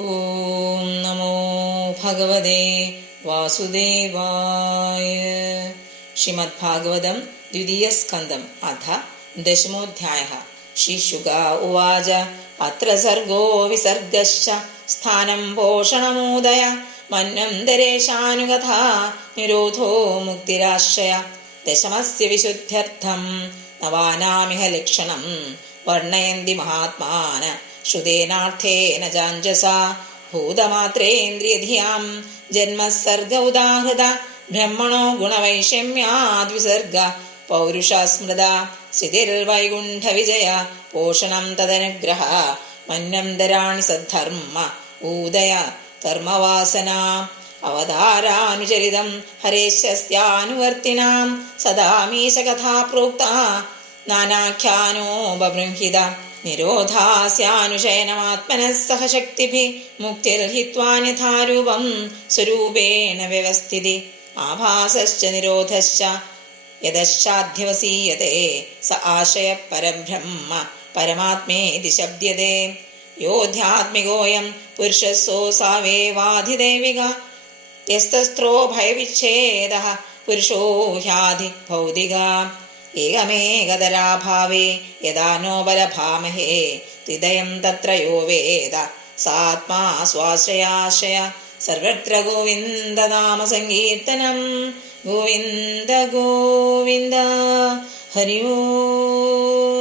ഓം നമോ ഭഗവതേ വാസുദേവായ. ശ്രീമദ് ഭാഗവതം ദ്വിതീയസ്കന്ധം അഥ ദശമോധ്യായഃ. ശ്രീശുക ഉവാച അത്ര സർഗോ വിസർഗശ്ച സ്ഥാനം പോഷണമൂദയ മന്വന്തരേശാനുകഥാ നിരോധോ മുക്തിരാശ്രയ. ദശമസ്യ വിശുദ്ധ്യർത്ഥം നവാനാമിഹ ലക്ഷണം വർണ്ണയന്തി മഹാത്മാന ശ്രുതേനാർത്ഥേന ചാഞ്ജസാ ഭൂതമാത്രേന്ദ്രിയധിയാം ജന്മസർഗ ഉദാഹൃത ബ്രഹ്മണോ ഗുണവൈഷമ്യാദ്വിസർഗ പൗരുഷസ്മൃത സ്ഥിതിർവൈകുണ്ഠ വിജയ പോഷണം തദനുഗ്രഹ മന്വന്തരാണി സദ്ധർമ്മ ഊദയ കർമ്മവാസന അവതാരാനുചരിതം ഹരേശസ്യാനുവർത്തിനാം സദാമീശ കഥാ പ്രോക്ത നാനാഖ്യാനോ ബബൃംഹിത നിരോധാസ്യാനുശയനമാത്മനഃ സഹ ശക്തിഭിः മുക്തിർഹിത്വാന്യഥാരൂപം സ്വരൂപേണ വ്യവസ്ഥിതി ആഭാസശ്ച നിരോധശ്ച യദശ്ചാധ്യവസീയത്തെ സ ആശയ പരബ്രഹ്മ പരമാത്മേതി ശബ്ദ്യത്തെ യോധ്യാത്മികോയം പുരുഷസ്സോ സാവേവാധിദൈവിക യസ്തസ്ത്രോ ഭയവിച്ഛേദഃ പുരുഷോ ഹ്യാധി ഭൗതിക ഏകമേകതരാഭാവേ യഥാ നോബലഭാമഹേ ത്രിദയം തത്ര യോ വേദ സാത്മാ സ്വാശ്രയാശ്രയ. സർവത്ര ഗോവിന്ദ നാമ സങ്കീർത്തനം. ഗോവിന്ദ ഗോവിന്ദ. ഹരി ഓം.